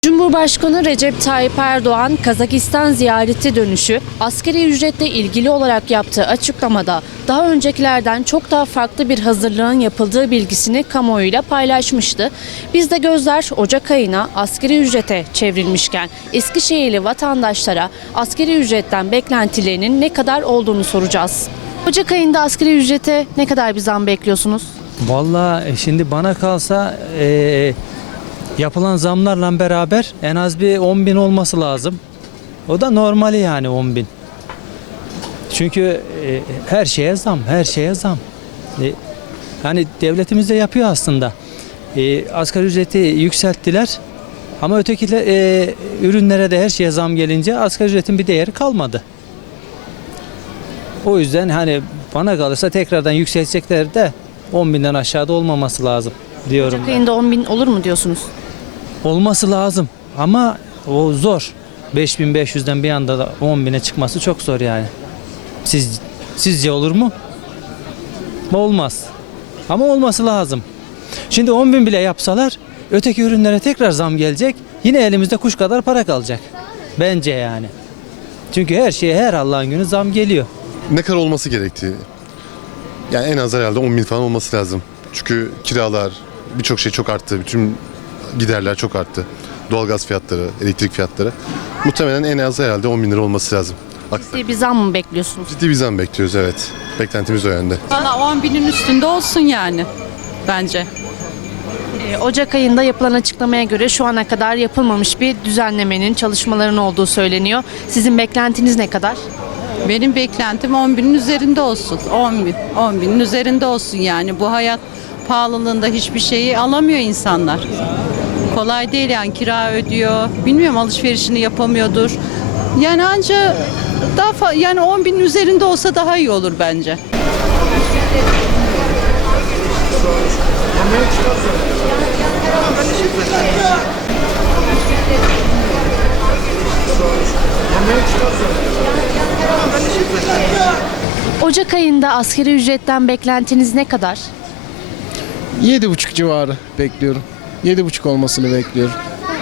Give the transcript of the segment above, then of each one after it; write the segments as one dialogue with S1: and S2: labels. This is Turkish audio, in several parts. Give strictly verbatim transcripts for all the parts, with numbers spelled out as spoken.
S1: Cumhurbaşkanı Recep Tayyip Erdoğan, Kazakistan ziyareti dönüşü asgari ücretle ilgili olarak yaptığı açıklamada daha öncekilerden çok daha farklı bir hazırlığın yapıldığı bilgisini kamuoyuyla paylaşmıştı. Biz de gözler Ocak ayına asgari ücrete çevrilmişken Eskişehirli vatandaşlara asgari ücretten beklentilerinin ne kadar olduğunu soracağız. Ocak ayında asgari ücrete ne kadar bir zam bekliyorsunuz?
S2: Vallahi şimdi bana kalsa e, yapılan zamlarla beraber en az bir on bin olması lazım. O da normali yani on bin. Çünkü e, her şeye zam, her şeye zam. E, yani devletimiz de yapıyor aslında. E, asgari ücreti yükselttiler. Ama öteki e, ürünlere de her şeye zam gelince asgari ücretin bir değeri kalmadı. O yüzden hani bana kalırsa tekrardan yükseltecekler de on binden aşağıda olmaması lazım diyorum.
S1: Ocak ayında on bin olur mu diyorsunuz?
S2: Olması lazım ama o zor. beş bin beş yüzden bir anda da on bine çıkması çok zor yani. Siz, sizce olur mu? Olmaz. Ama olması lazım. Şimdi on bin bile yapsalar öteki ürünlere tekrar zam gelecek. Yine elimizde kuş kadar para kalacak. Bence yani. Çünkü her şeye her Allah'ın günü zam geliyor.
S3: Ne kadar olması gerektiği. Yani en az herhalde on bin falan olması lazım. Çünkü kiralar, birçok şey çok arttı. Bütün giderler çok arttı. Doğalgaz fiyatları, elektrik fiyatları. Muhtemelen en az herhalde on bin lira olması lazım.
S1: Ciddi bir zam mı bekliyorsunuz?
S3: Ciddi bir zam bekliyoruz, evet. Beklentimiz o yönde.
S4: Valla on binin üstünde olsun yani bence.
S1: Ee, Ocak ayında yapılan açıklamaya göre şu ana kadar yapılmamış bir düzenlemenin, çalışmaların olduğu söyleniyor. Sizin beklentiniz ne kadar?
S4: Benim beklentim on binin üzerinde olsun. on bin, on binin üzerinde olsun yani. Bu hayat pahalılığında hiçbir şeyi alamıyor insanlar. Kolay değil yani, kira ödüyor. Bilmiyorum, alışverişini yapamıyordur. Yani anca daha fa- yani on binin üzerinde olsa daha iyi olur bence.
S1: Ocak ayında asgari ücretten beklentiniz ne kadar?
S5: Yedi buçuk civarı bekliyorum. Yedi buçuk olmasını bekliyorum.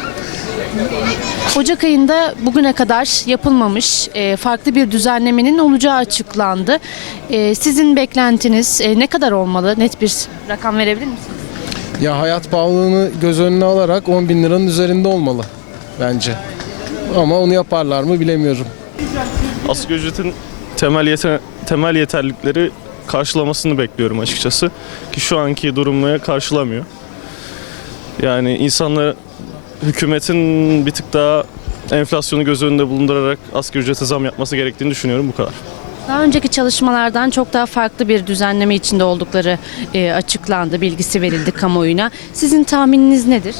S1: Ocak ayında bugüne kadar yapılmamış e, farklı bir düzenlemenin olacağı açıklandı. E, sizin beklentiniz e, ne kadar olmalı? Net bir rakam verebilir misiniz?
S5: Ya hayat pahalılığını göz önüne alarak on bin liranın üzerinde olmalı bence. Ama onu yaparlar mı bilemiyorum.
S6: Asgari ücretin temel yeter, temel yeterlilikleri karşılamasını bekliyorum açıkçası. Ki şu anki durumla karşılamıyor. Yani insanlar, hükümetin bir tık daha enflasyonu göz önünde bulundurarak asgari ücrete zam yapması gerektiğini düşünüyorum, bu kadar.
S1: Daha önceki çalışmalardan çok daha farklı bir düzenleme içinde oldukları e, açıklandı, bilgisi verildi kamuoyuna. Sizin tahmininiz nedir?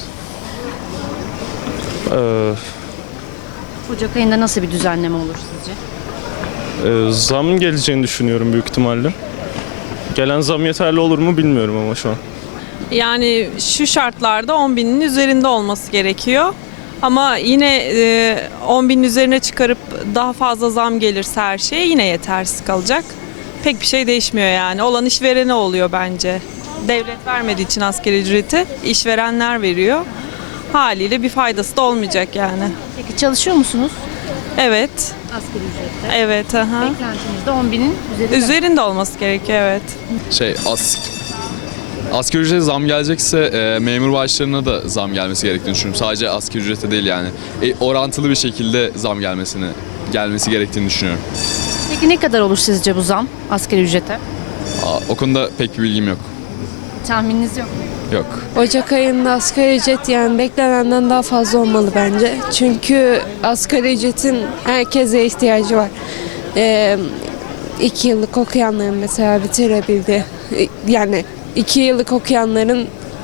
S6: Ee,
S1: Ocak ayında nasıl bir düzenleme olur sizce?
S6: e, zam geleceğini düşünüyorum büyük ihtimalle. Gelen zam yeterli olur mu bilmiyorum ama şu an.
S7: Yani şu şartlarda on binin üzerinde olması gerekiyor. Ama yine e, on binin üzerine çıkarıp daha fazla zam gelirse her şeye yine yetersiz kalacak. Pek bir şey değişmiyor yani. Olan işverene oluyor bence. Devlet vermediği için asgari ücreti işverenler veriyor. Haliyle bir faydası da olmayacak yani.
S1: Peki çalışıyor musunuz?
S7: Evet,
S1: Asgari ücrette.
S7: evet. Aha.
S1: Beklentiniz de on binin üzerinde.
S7: Üzerinde olması gerekiyor, evet.
S8: Şey as asgari ücrete zam gelecekse e, memur maaşlarına da zam gelmesi gerektiğini düşünüyorum. Sadece asgari ücrete değil yani. E, orantılı bir şekilde zam gelmesini gelmesi gerektiğini düşünüyorum.
S1: Peki ne kadar olur sizce bu zam asgari ücrete?
S8: Aa, o konuda pek bir bilgim yok.
S1: Tahmininiz yok mu?
S8: Yok.
S9: Ocak ayında asgari ücret yani beklenenden daha fazla olmalı bence. Çünkü asgari ücretin herkese ihtiyacı var. Ee, iki yıllık okuyanların mesela bitirebildi. Yani iki yıllık okuyanların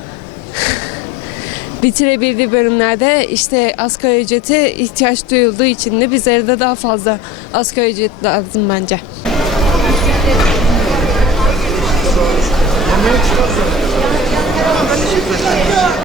S9: bitirebildiği bölümlerde işte asgari ücrete ihtiyaç duyulduğu için de bizlere de daha fazla asgari ücret lazım bence.
S10: Yemeğe çıkarsa.